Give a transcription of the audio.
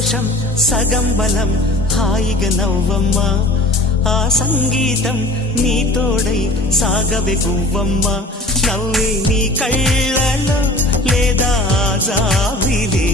సంతోషం సగం బలం హాయిగా నవ్వమ్మా ఆ సంగీతం నీ తోడై సాగవే గువ్వమ్మా నవ్వే నీ కళ్ళలో లేదా జాబిలే